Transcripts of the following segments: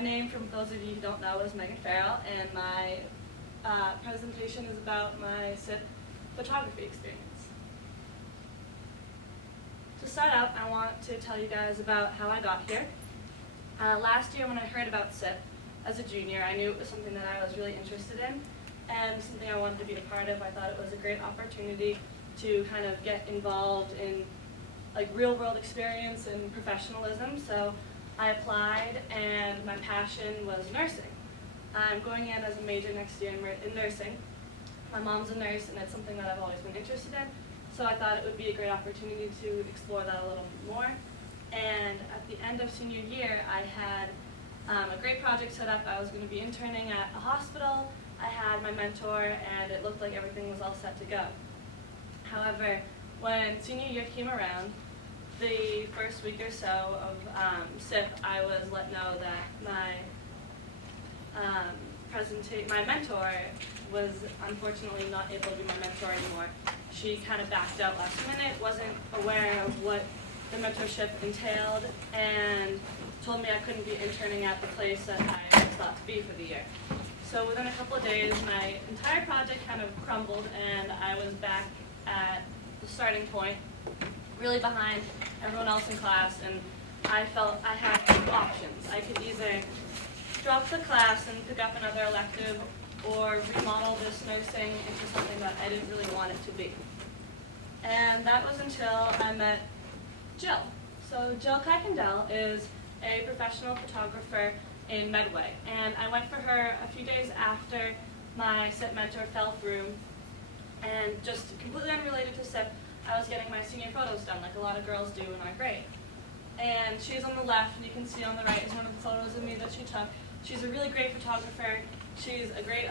My name, for those of you who don't know, is Meagan Farrell, and my presentation is about my SIP photography experience. To start out, I want to tell you guys about how I got here. Last year when I heard about SIP as a junior, I knew it was something that I was really interested in and something I wanted to be a part of. I thought it was a great opportunity to kind of get involved in like real-world experience and professionalism. So I applied, and my passion was nursing. I'm going in as a major next year in nursing. My mom's a nurse, and it's something that I've always been interested in. So I thought it would be a great opportunity to explore that a little more. And at the end of senior year, I had a great project set up. I was going to be interning at a hospital. I had my mentor, and it looked like everything was all set to go. However, when senior year came around, the first week or so of SIP, I was let know that my mentor was unfortunately not able to be my mentor anymore. She kind of backed out last minute, wasn't aware of what the mentorship entailed, and told me I couldn't be interning at the place that I was thought to be for the year. So within a couple of days, my entire project kind of crumbled, and I was back at the starting point, really behind everyone else in class, and I felt I had two options. I could either drop the class and pick up another elective, or remodel this nursing into something that I didn't really want it to be. And that was until I met Jill. So Jill Kuykendall is a professional photographer in Medway, and I went for her a few days after my SIP mentor fell through, and just completely unrelated to SIP, I was getting my senior photos done like a lot of girls do in our grade. And she's on the left, and you can see on the right is one of the photos of me that she took. She's a really great photographer. She's a great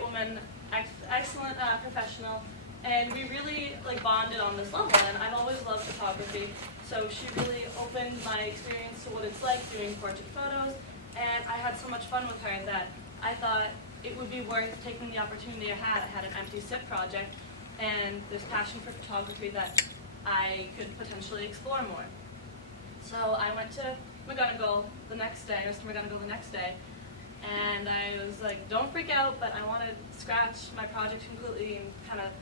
woman, excellent professional, and we really bonded on this level. And I've always loved photography, so she really opened my experience to what it's like doing portrait photos. And I had so much fun with her that I thought it would be worth taking the opportunity I had. I had an empty SIP project and this passion for photography that I could potentially explore more. So I went to McGonigal the next day, Mr. McGonigal the next day, and I was like, don't freak out, but I want to scratch my project completely and kind of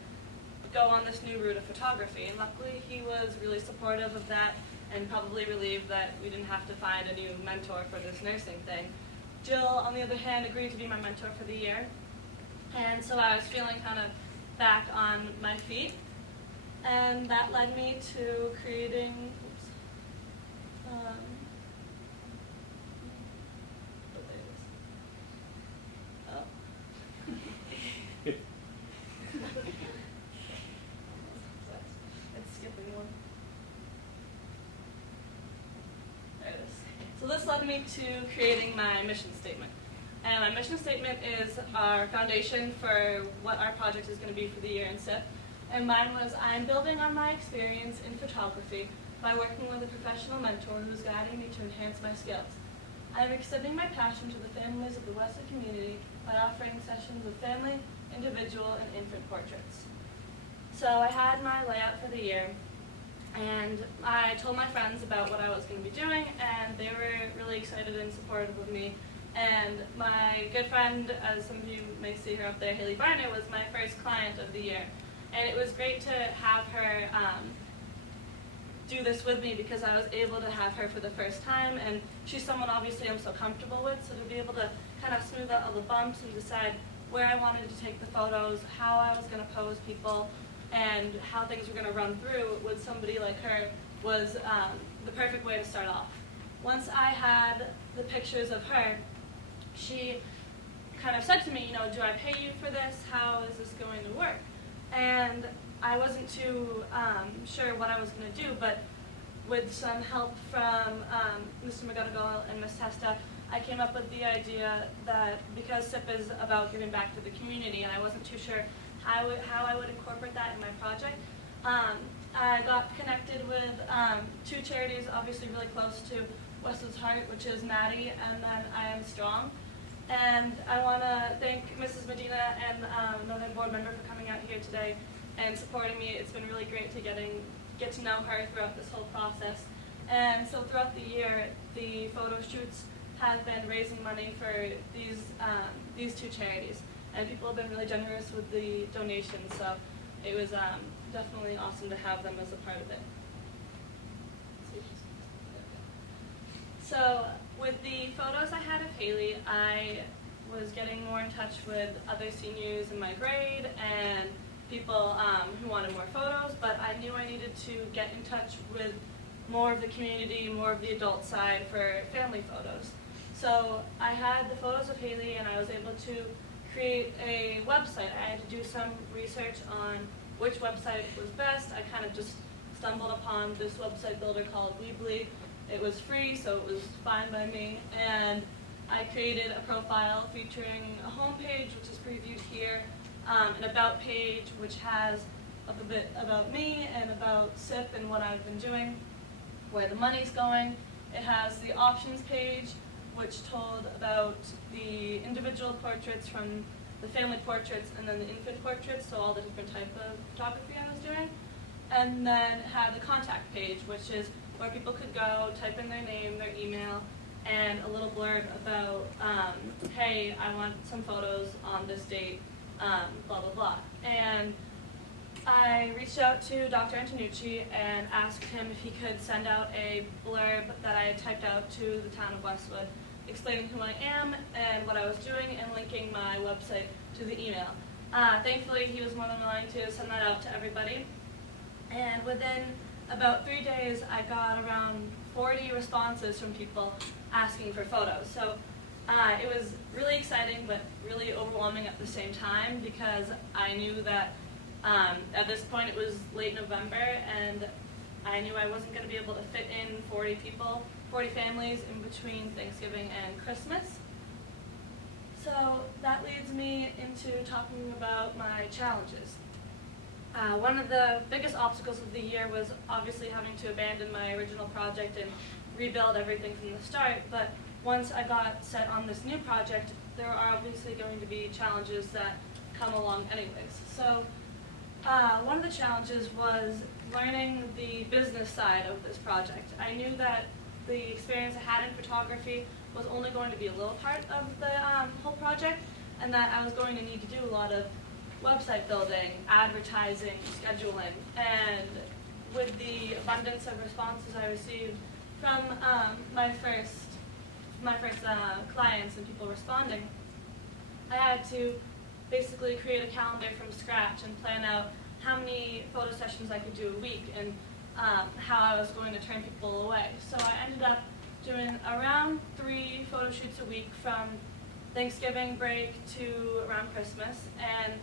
go on this new route of photography. And luckily he was really supportive of that and probably relieved that we didn't have to find a new mentor for this nursing thing. Jill, on the other hand, agreed to be my mentor for the year, and so I was feeling kind of back on my feet, and that led me to creating it's skipping one. There it is. So this led me to creating my mission statement. And my mission statement is our foundation for what our project is going to be for the year in SIP. And mine was, I'm building on my experience in photography by working with a professional mentor who's guiding me to enhance my skills. I'm extending my passion to the families of the Westlake community by offering sessions of family, individual, and infant portraits. So I had my layout for the year, and I told my friends about what I was going to be doing, and they were really excited and supportive of me. And my good friend, as some of you may see her up there, Haley Barner, was my first client of the year. And it was great to have her do this with me because I was able to have her for the first time, and she's someone obviously I'm so comfortable with, so to be able to kind of smooth out all the bumps and decide where I wanted to take the photos, how I was going to pose people, and how things were going to run through with somebody like her was the perfect way to start off. Once I had the pictures of her, she kind of said to me, do I pay you for this? How is this going to work? And I wasn't too sure what I was going to do, but with some help from Mr. McGonigal and Ms. Testa, I came up with the idea that because SIP is about giving back to the community, and I wasn't too sure how I would incorporate that in my project, I got connected with two charities obviously really close to Westwood's heart, which is Maddie and then I Am Strong. And I want to thank Mrs. Medina and another board member for coming out here today and supporting me. It's been really great to get to know her throughout this whole process. And so throughout the year, the photo shoots have been raising money for these two charities, and people have been really generous with the donations, so it was definitely awesome to have them as a part of it. So with the photos I had of Haley, I was getting more in touch with other seniors in my grade and people who wanted more photos, but I knew I needed to get in touch with more of the community, more of the adult side for family photos. So I had the photos of Haley and I was able to create a website. I had to do some research on which website was best. I kind of just stumbled upon this website builder called Weebly. It was free, so it was fine by me. And I created a profile featuring a home page, which is previewed here, an about page, which has a bit about me and about SIP and what I've been doing, where the money's going. It has the options page, which told about the individual portraits from the family portraits and then the infant portraits, so all the different type of photography I was doing. And then it had the contact page, which is where people could go, type in their name, their email, and a little blurb about, hey, I want some photos on this date, blah, blah, blah. And I reached out to Dr. Antonucci and asked him if he could send out a blurb that I had typed out to the town of Westwood, explaining who I am and what I was doing and linking my website to the email. Thankfully, he was more than willing to send that out to everybody. And within about 3 days, I got around 40 responses from people asking for photos. So it was really exciting, but really overwhelming at the same time, because I knew that at this point it was late November, and I knew I wasn't going to be able to fit in 40 people, 40 families in between Thanksgiving and Christmas. So that leads me into talking about my challenges. One of the biggest obstacles of the year was obviously having to abandon my original project and rebuild everything from the start, but once I got set on this new project, there are obviously going to be challenges that come along anyways. So one of the challenges was learning the business side of this project. I knew that the experience I had in photography was only going to be a little part of the whole project, and that I was going to need to do a lot of website building, advertising, scheduling, and with the abundance of responses I received from my first clients and people responding, I had to basically create a calendar from scratch and plan out how many photo sessions I could do a week and how I was going to turn people away. So I ended up doing around 3 photo shoots a week from Thanksgiving break to around Christmas, and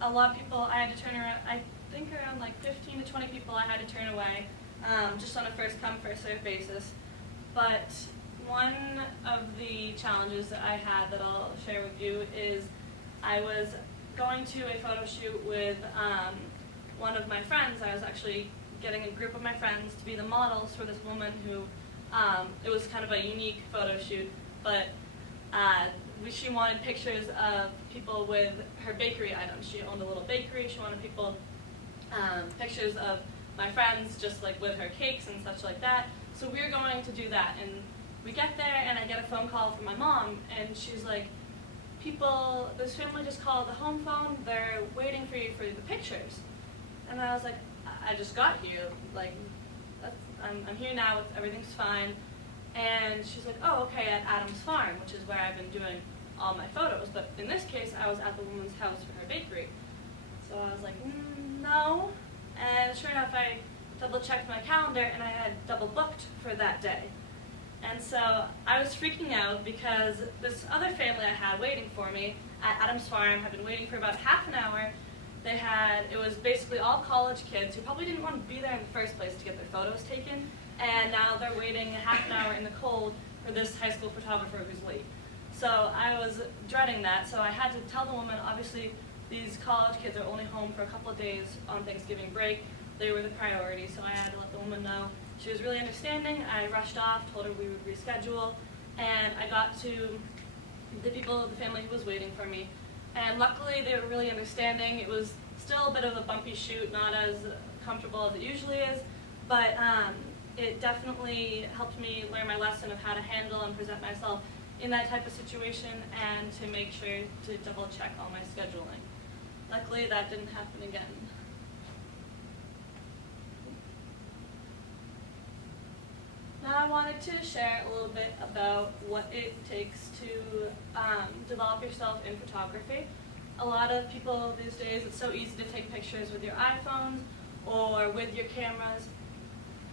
a lot of people I had to turn around, I think around like 15 to 20 people I had to turn away, just on a first come, first served basis. But one of the challenges that I had that I'll share with you is I was going to a photo shoot with one of my friends. I was actually getting a group of my friends to be the models for this woman who, it was kind of a unique photo shoot, but she wanted pictures of people with her bakery items. She owned a little bakery. She wanted people, pictures of my friends just like with her cakes and such like that. So we were going to do that, and we get there and I get a phone call from my mom, and she's like, this family just called the home phone, they're waiting for you for the pictures. And I was like, I just got here, like, I'm here now, everything's fine. And she's like, oh, okay, at Adam's Farm, which is where I've been doing all my photos. But in this case, I was at the woman's house for her bakery. So I was like, no. And sure enough, I double-checked my calendar, and I had double booked for that day. And so I was freaking out because this other family I had waiting for me at Adam's Farm had been waiting for about half an hour. It was basically all college kids who probably didn't want to be there in the first place to get their photos taken, and now they're waiting a half an hour in the cold for this high school photographer who's late. So I was dreading that, so I had to tell the woman, obviously these college kids are only home for a couple of days on Thanksgiving break. They were the priority, so I had to let the woman know. She was really understanding. I rushed off, told her we would reschedule, and I got to the family who was waiting for me. And luckily they were really understanding. It was still a bit of a bumpy shoot, not as comfortable as it usually is, but it definitely helped me learn my lesson of how to handle and present myself in that type of situation and to make sure to double check all my scheduling. Luckily, that didn't happen again. Now I wanted to share a little bit about what it takes to develop yourself in photography. A lot of people these days, it's so easy to take pictures with your iPhones or with your cameras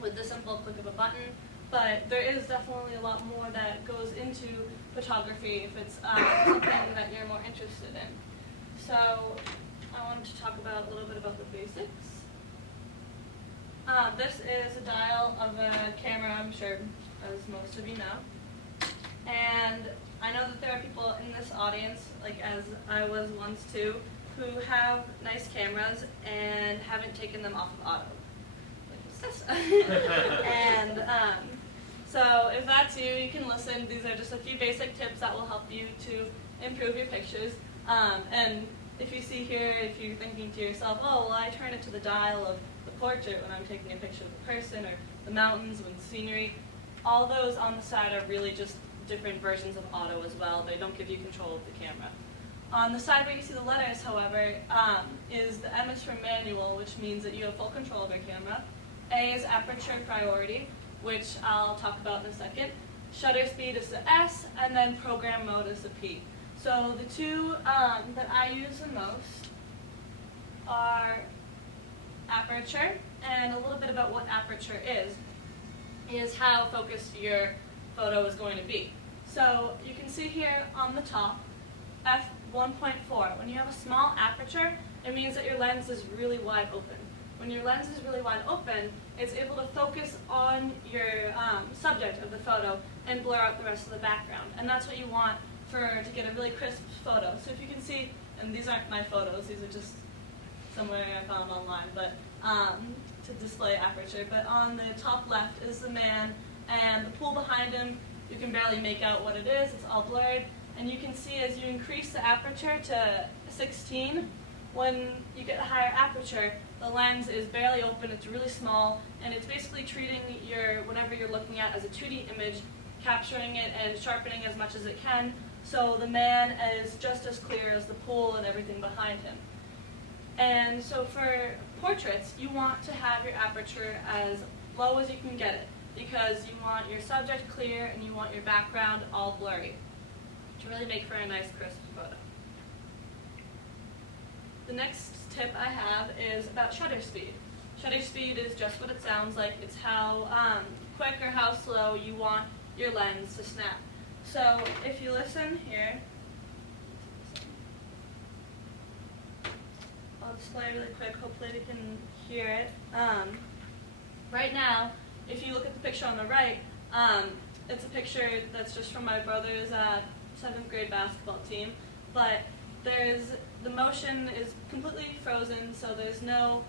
with the simple click of a button, but there is definitely a lot more that goes into photography if it's something that you're more interested in. So I wanted to talk about a little bit about the basics. This is a dial of a camera, I'm sure, as most of you know. And I know that there are people in this audience, like as I was once too, who have nice cameras and haven't taken them off of auto. Like, what's this? And so if that's you, you can listen. These are just a few basic tips that will help you to improve your pictures. And if you see here, if you're thinking to yourself, oh, well, I turn it to the dial of the portrait when I'm taking a picture of the person, or the mountains with scenery, all those on the side are really just different versions of auto as well. They don't give you control of the camera. On the side where you see the letters, however, is the M is for manual, which means that you have full control of your camera. A is aperture priority, which I'll talk about in a second. Shutter speed is the S, and then program mode is the P. So the two that I use the most are aperture, and a little bit about what aperture is how focused your photo is going to be. So you can see here on the top, f1.4. When you have a small aperture, it means that your lens is really wide open. When your lens is really wide open, it's able to focus on your subject of the photo and blur out the rest of the background. And that's what you want to get a really crisp photo. So if you can see, and these aren't my photos, these are just somewhere I found online, but to display aperture. But on the top left is the man, and the pool behind him, you can barely make out what it is, it's all blurred. And you can see as you increase the aperture to 16, when you get a higher aperture, the lens is barely open, it's really small, and it's basically treating whatever you're looking at as a 2D image, capturing it and sharpening as much as it can, so the man is just as clear as the pool and everything behind him. And so for portraits, you want to have your aperture as low as you can get it, because you want your subject clear and you want your background all blurry to really make for a nice crisp photo. The next tip I have is about shutter speed. Shutter speed is just what it sounds like. It's how quick or how slow you want your lens to snap. So if you listen here, I'll display really quick, hopefully we can hear it. Right now, if you look at the picture on the right, it's a picture that's just from my brother's 7th grade basketball team, but the motion is completely frozen, so there's no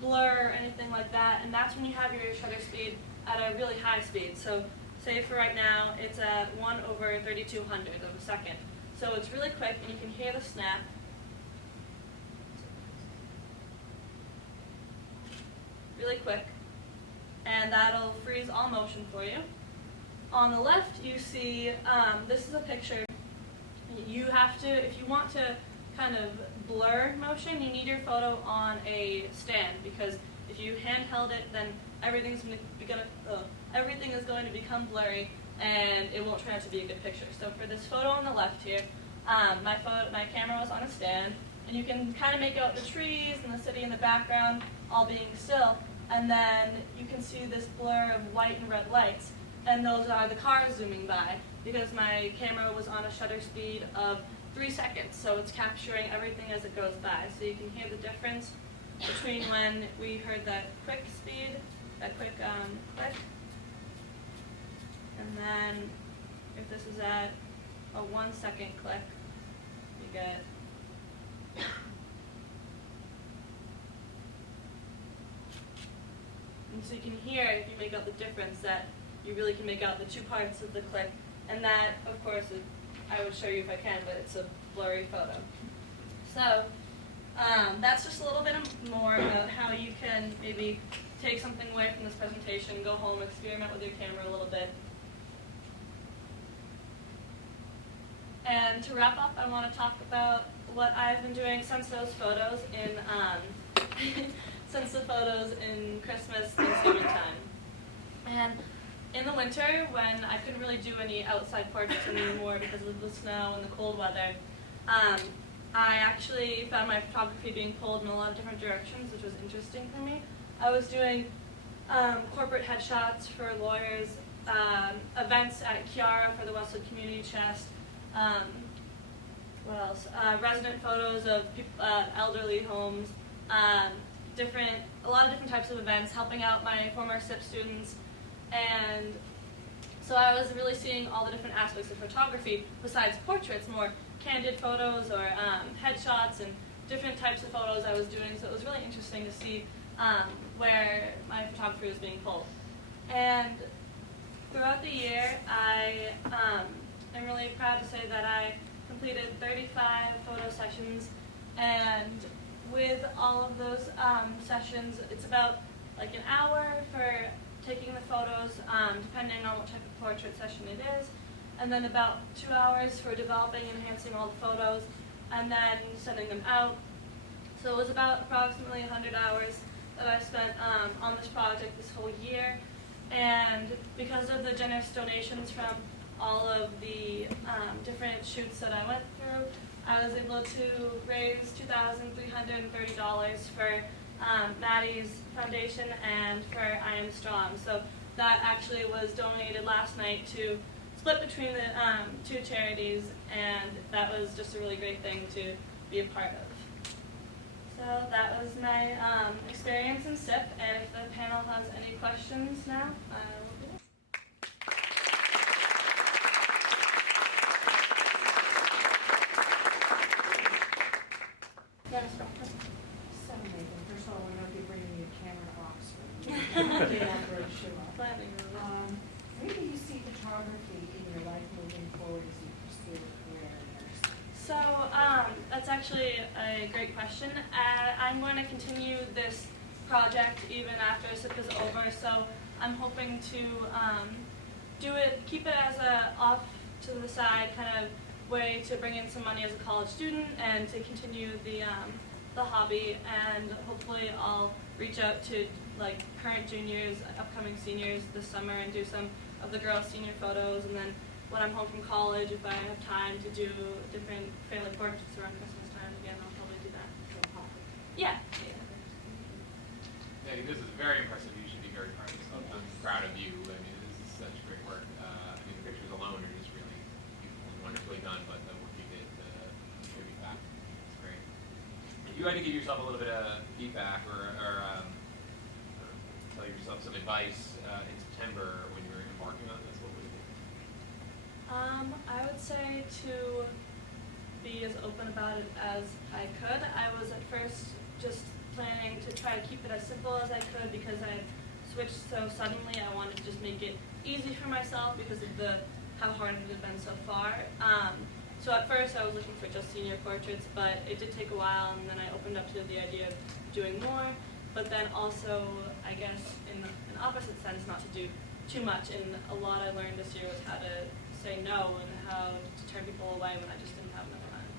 blur or anything like that, and that's when you have your shutter speed at a really high speed. So say for right now, it's at 1/3200 of a second. So it's really quick, and you can hear the snap. Really quick, and that'll freeze all motion for you. On the left, you see, this is a picture. You have to, if you want to kind of blur motion, you need your photo on a stand, because if you handheld it, then everything is going to become blurry, and it won't turn out to be a good picture. So for this photo on the left here, my camera was on a stand, and you can kind of make out the trees and the city in the background all being still, and then you can see this blur of white and red lights, and those are the cars zooming by, because my camera was on a shutter speed of 3 seconds, so it's capturing everything as it goes by. So you can hear the difference between when we heard that quick speed, that quick click, and then if this is at a 1 second click, you get and so you can hear, if you make out the difference, that you really can make out the two parts of the click, and that, of course, I would show you if I can, but it's a blurry photo. So that's just a little bit more about how you can maybe take something away from this presentation, go home, experiment with your camera a little bit. And to wrap up, I want to talk about what I've been doing since those photos in since the photos in Christmas, Thanksgiving time. And in the winter, when I couldn't really do any outside portraits anymore because of the snow and the cold weather, I actually found my photography being pulled in a lot of different directions, which was interesting for me. I was doing corporate headshots for lawyers, events at Chiara for the Westwood Community Chest, what else? Resident photos of elderly homes, a lot of different types of events, helping out my former SIP students, and so I was really seeing all the different aspects of photography besides portraits, more candid photos or headshots and different types of photos I was doing, so it was really interesting to see where my photography was being pulled. And throughout the year, I am really proud to say that I completed 35 photo sessions, and with all of those sessions, it's about like an hour for taking the photos, depending on what type of portrait session it is, and then about 2 hours for developing and enhancing all the photos, and then sending them out. So it was about approximately 100 hours that I spent on this project this whole year, and because of the generous donations from all of the different shoots that I went through, I was able to raise $2,330 for Maddie's foundation and for I Am Strong. So that actually was donated last night to split between the two charities, and that was just a really great thing to be a part of. So that was my experience in SIP, and if the panel has any questions now, I will be there. So Meagan, first of all, we know you're bringing your camera to Oxford. Where do you see photography in your life moving forward as you pursue a career in nursing? So that's actually a great question. I'm going to continue this project even after SIP is over, so I'm hoping to keep it as a off to the side kind of way to bring in some money as a college student and to continue the hobby, and hopefully I'll reach out to like current juniors, upcoming seniors this summer and do some of the girls' senior photos, and then when I'm home from college, if I have time to do different family portraits around Christmas time again, I'll probably do that. Yeah. Yeah, this is very impressive. You should be very proud of yourself. I'm proud of you. I mean, this is such great work. I mean, the pictures alone are just really beautiful and wonderfully done, but the work you did giving back, it's great. If you had to give yourself a little bit of feedback or tell yourself some advice in September when you were embarking on this, what would it be? I would say to be as open about it as I could. I was at first just planning to try to keep it as simple as I could because I had switched so suddenly. I wanted to just make it easy for myself because of how hard it had been so far. So at first I was looking for just senior portraits, but it did take a while, and then I opened up to the idea of doing more, but then also, I guess, in an opposite sense, not to do too much. And a lot I learned this year was how to say no and how to turn people away when I just didn't have enough time.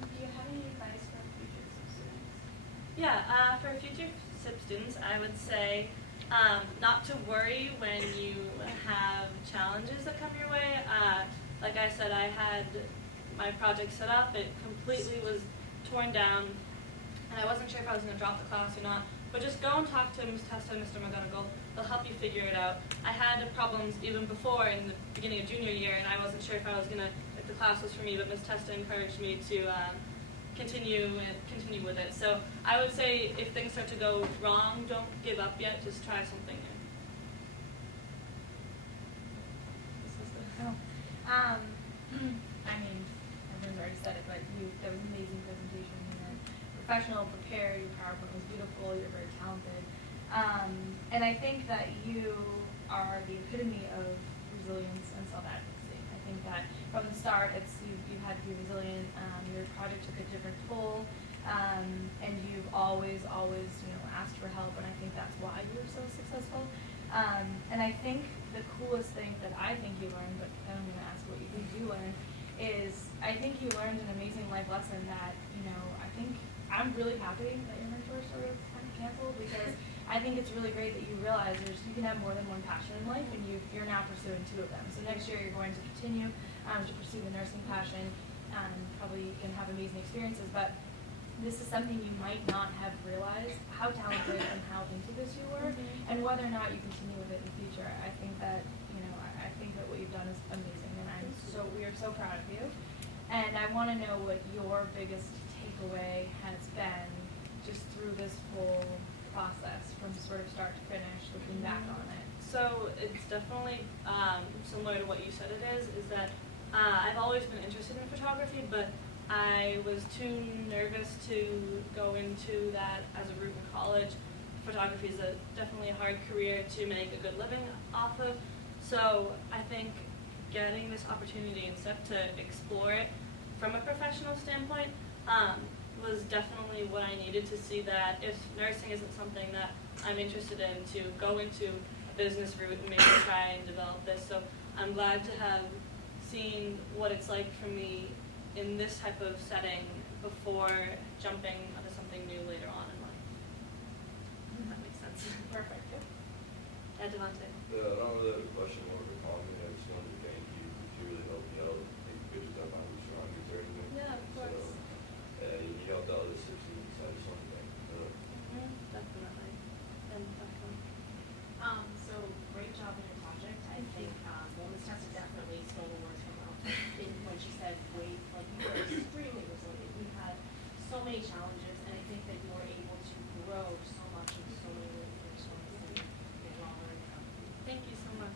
Do you have any advice for future SIP students? Yeah, for future SIP students, I would say not to worry when you have challenges that come your way. Like I said, I had my project set up. It completely was torn down, and I wasn't sure if I was going to drop the class or not. But just go and talk to Ms. Testa and Mr. McGonigal. They'll help you figure it out. I had problems even before in the beginning of junior year, and I wasn't sure if the class was for me, but Ms. Testa encouraged me to continue with it. So I would say if things start to go wrong, don't give up yet. Just try something new. I mean, everyone's already said it, but that was an amazing presentation. You were professional, prepared, your PowerPoint was beautiful, you're very talented. And I think that you are the epitome of resilience and self-advocacy. I think that from the start, you've had to be resilient. Your project took a different toll And you've always, you know, asked for help, and I think that's why you're so successful. And I think the coolest thing that I think you learned, but then I'm gonna ask what you think you learned, is I think you learned an amazing life lesson that, you know, I think I'm really happy that your mentor sort of kind of canceled, because I think it's really great that you realize you can have more than one passion in life, and you're now pursuing two of them. So next year you're going to continue to pursue the nursing passion, probably can have amazing experiences, but this is something you might not have realized how talented and how into this you were, and whether or not you continue with it in the future. I think that, you know, I think that what you've done is amazing, and we are so proud of you. And I want to know what your biggest takeaway has been just through this whole process, from sort of start to finish, looking back on it. So it's definitely similar to what you said it is that I've always been interested in photography, but I was too nervous to go into that as a route in college. Photography is definitely a hard career to make a good living off of. So I think getting this opportunity instead to explore it from a professional standpoint was definitely what I needed to see, that if nursing isn't something that I'm interested in, to go into a business route and maybe try and develop this. So I'm glad to have seen what it's like for me in this type of setting before jumping onto something new later on in life. If that makes sense. Perfect. Yeah, Devontae. I don't really have a question more of a comment. I just wanted to thank you because you really helped me out. I think you could have done my strong or anything. Yeah, of course. So, you helped out the citizens. I just want to thank you. Definitely. And So great job on your project. I think Woman's Test definitely stole the words from her when she said, wait, like you were extremely resilient. We had so many challenges, and I think that you were able to grow so much in so many different ways and well learned from. thank you so much.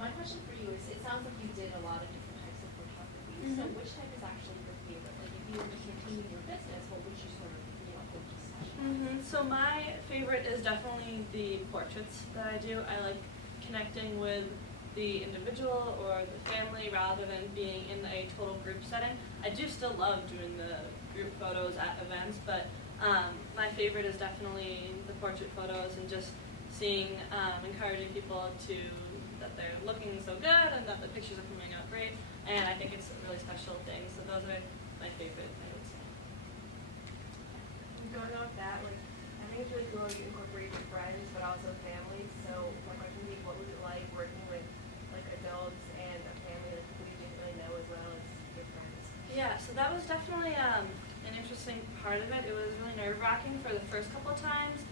My question for you is, it sounds like you did a lot of different types of photography. So which type is actually your favorite? Like if you were to continue your business, what would you sort of, you know, focus on? So my favorite is definitely the portraits that I do. I like connecting with the individual or the family rather than being in a total group setting. I do still love doing the group photos at events, but my favorite is definitely the portrait photos, and just seeing, encouraging people that they're looking so good and that the pictures are coming out great. And I think it's a really special thing. So those are my favorite, I would say. Going off that, like, I think it's really cool you incorporate your friends, but also families. So my question would be, what was it like working with like adults and a family, like people you didn't really know, as well as your friends? Yeah, so that was definitely an interesting part of it. It was really nerve-wracking for the first couple of times,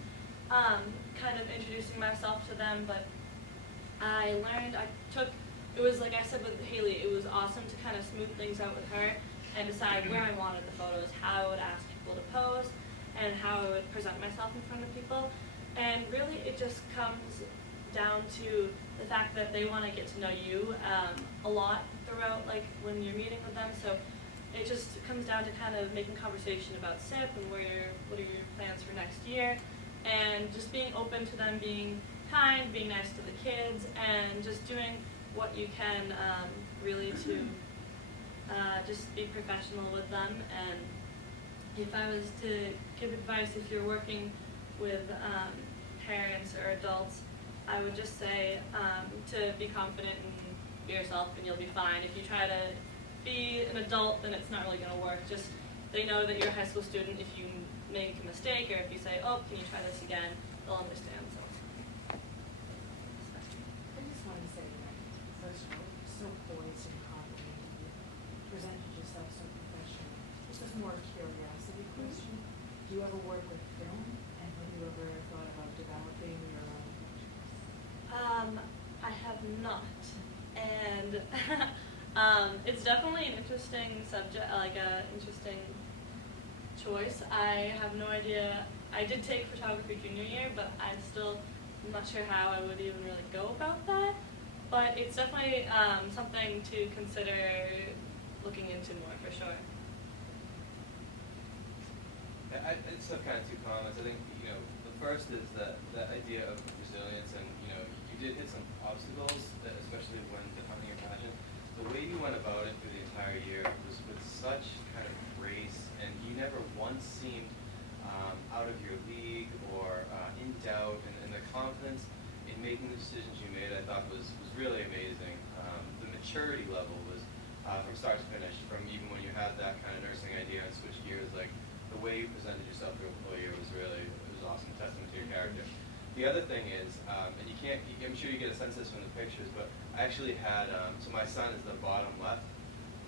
kind of introducing myself to them, but it was like I said with Haley, it was awesome to kind of smooth things out with her and decide where I wanted the photos, how I would ask people to pose, and how I would present myself in front of people. And really it just comes down to the fact that they want to get to know you a lot throughout, like when you're meeting with them. So it just comes down to kind of making conversation about SIP and what are your plans for next year, and just being open to them, being kind, being nice to the kids, and just doing what you can really to just be professional with them. And if I was to give advice, if you're working with parents or adults, I would just say to be confident and be yourself, and you'll be fine. If you try to be an adult, then it's not really going to work. Just they know that you're a high school student. If you make a mistake, or if you say, oh, can you try this again, they'll understand. So. I just wanted to say that, first of all, you're so poised and confident, you presented yourself so professionally. This is more a curiosity question. Do you ever work with film, and have you ever thought about developing your own pictures? I have not, and it's definitely an interesting subject, like a interesting choice. I have no idea. I did take photography junior year, but I'm not sure how I would even really go about that. But it's definitely something to consider looking into more, for sure. I just have kind of two comments. I think, the first is that idea of resilience, and, you did hit some obstacles, especially when defining your passion. The way you went about it through the entire year was with such kind of grace, and you never once once seemed out of your league or in doubt, and the confidence in making the decisions you made, I thought was really amazing. The maturity level was from start to finish, from even when you had that kind of nursing idea and switched gears, like the way you presented yourself through a whole year was awesome, testament to your character. The other thing is, and I'm sure you get a sense of this from the pictures, but I actually had, so my son is the bottom left,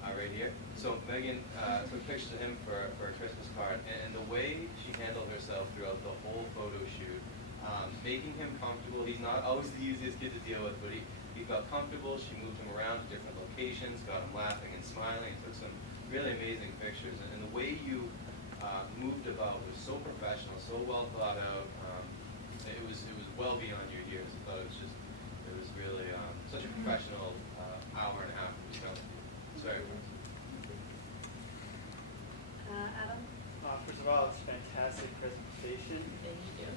right here. So Meagan took pictures of him for a Christmas card, and the way she handled herself throughout the whole photo shoot, making him comfortable. He's not always the easiest kid to deal with, but he felt comfortable. She moved him around to different locations, got him laughing and smiling, took some really amazing pictures. And the way you moved about was so professional, so well thought out. It was well beyond your years. I thought it was really such a professional hour and a half. It's very well. Adam? First of all, it's a fantastic presentation. Thank you.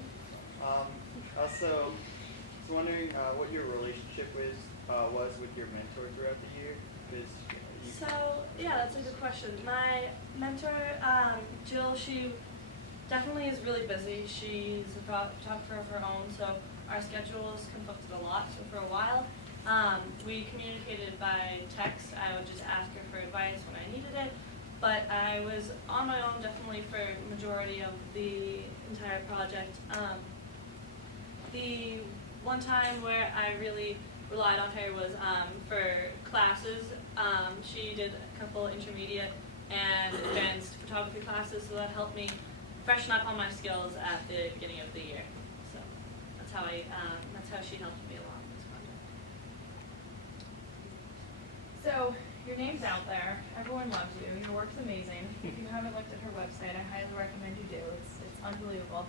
Also, I was wondering what your relationship was with your mentor throughout the year. So, yeah, that's a good question. My mentor, Jill, she definitely is really busy. She's a photographer of her own, so our schedules conflicted a lot. So for a while, we communicated by text. I would just ask her for advice when I needed it. But I was on my own definitely for the majority of the entire project. The one time where I really relied on her was for classes. She did a couple intermediate and advanced photography classes, so that helped me freshen up on my skills at the beginning of the year. So that's how she helped me along with this project. So your name's out there. Everyone loves you. Your work's amazing. If you haven't looked at her website, I highly recommend you do. It's unbelievable.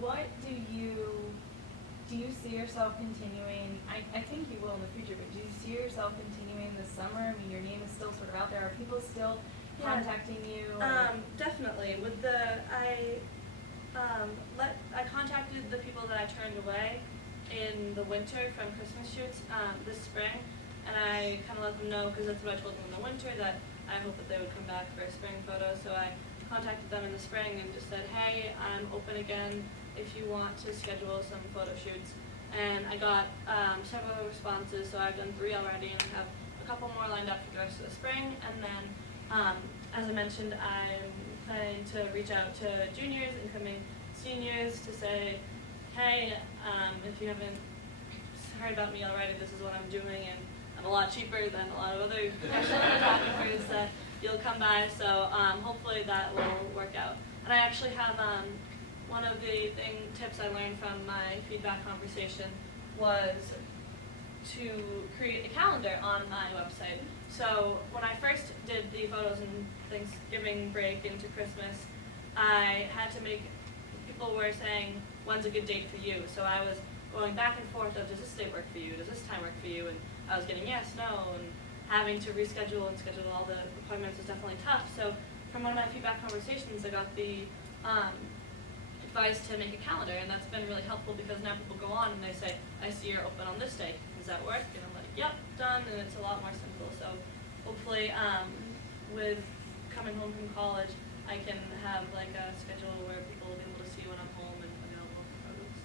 What do you see yourself continuing? I think you will in the future, but do you see yourself continuing this summer? I mean, your name is still sort of out there. Are people still contacting you? Definitely. I contacted the people that I turned away in the winter from Christmas shoots this spring, and I kind of let them know, because that's what I told them in the winter, that I hope that they would come back for a spring photo. So I contacted them in the spring and just said, hey, I'm open again if you want to schedule some photo shoots. And I got several responses, so I've done 3 already, and I have a couple more lined up for the rest of the spring. And then, as I mentioned, I'm planning to reach out to juniors, incoming seniors, to say, hey, if you haven't heard about me already, this is what I'm doing, and I'm a lot cheaper than a lot of other professional photographers that you'll come by, so hopefully that will work out. And I actually have one of the tips I learned from my feedback conversation was to create a calendar on my website. So when I first did the photos in Thanksgiving break into Christmas, I had to people were saying, when's a good date for you? So I was going back and forth of, does this date work for you? Does this time work for you? And I was getting yes, no, and having to reschedule and schedule all the appointments was definitely tough. So from one of my feedback conversations, I got the advice to make a calendar, and that's been really helpful, because now people go on and they say, I see you're open on this day. Does that work? And I'm like, yep, done, and it's a lot more simple. So hopefully with coming home from college, I can have like a schedule where people will be able to see when I'm home and available for photos.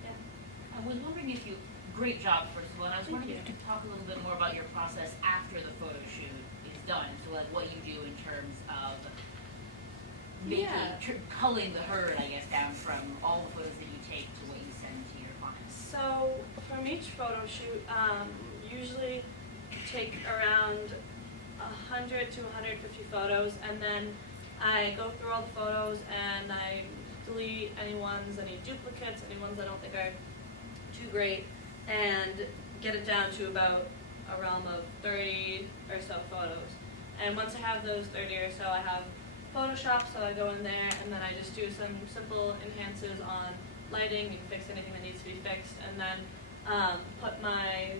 Yeah. I was wondering if great job first of all, and I was wondering if you could talk a little bit more about your process after the photo shoot is done, so like what you do in terms of making, culling the herd, I guess, down from all the photos that you take to what you send to your clients. So from each photo shoot, usually take around 100 to 150 photos, and then I go through all the photos and I delete any duplicates, any ones I don't think are too great, and get it down to about a realm of 30 or so photos. And once I have those 30 or so, I have Photoshop, so I go in there and then I just do some simple enhances on lighting and fix anything that needs to be fixed, and then put my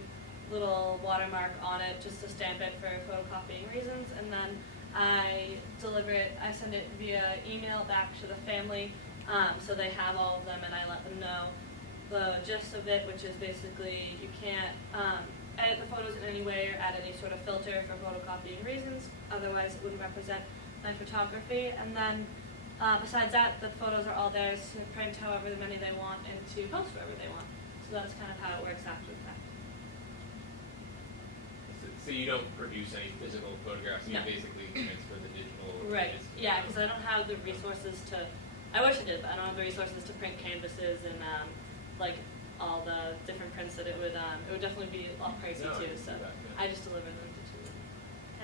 little watermark on it just to stamp it for photocopying reasons, and then I send it via email back to the family, so they have all of them, and I let them know the gist of it, which is basically you can't edit the photos in any way or add any sort of filter for photocopying reasons. Otherwise, it wouldn't represent my photography. And then, besides that, the photos are all theirs to print however many they want and to post wherever they want. So that's kind of how it works after the fact. So you don't produce any physical photographs, you No. basically transfer the digital Right. images to Yeah, the- because I don't have the resources to. I wish I did, but I don't have the resources to print canvases and like all the different prints that it would. It would definitely be a lot pricey No, I too. can So see that, yeah. I just deliver them to two.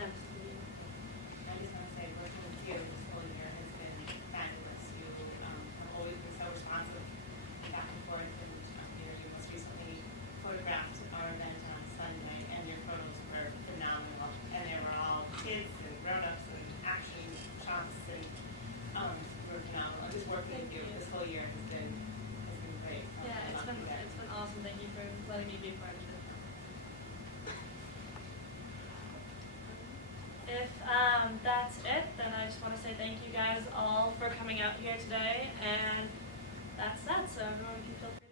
And I just want to say, working with you this whole year has been fabulous. You have always been so responsive and back and forth, and you most recently photographed our event on Sunday, and your photos were phenomenal. And they were all kids and grown-ups and action shots, and were phenomenal. Just working with you this whole year has been great. yeah, it's been awesome. Thank you for letting me be part of it. If that's it, then I just want to say thank you guys all for coming out here today, and that's that. So everyone can feel free to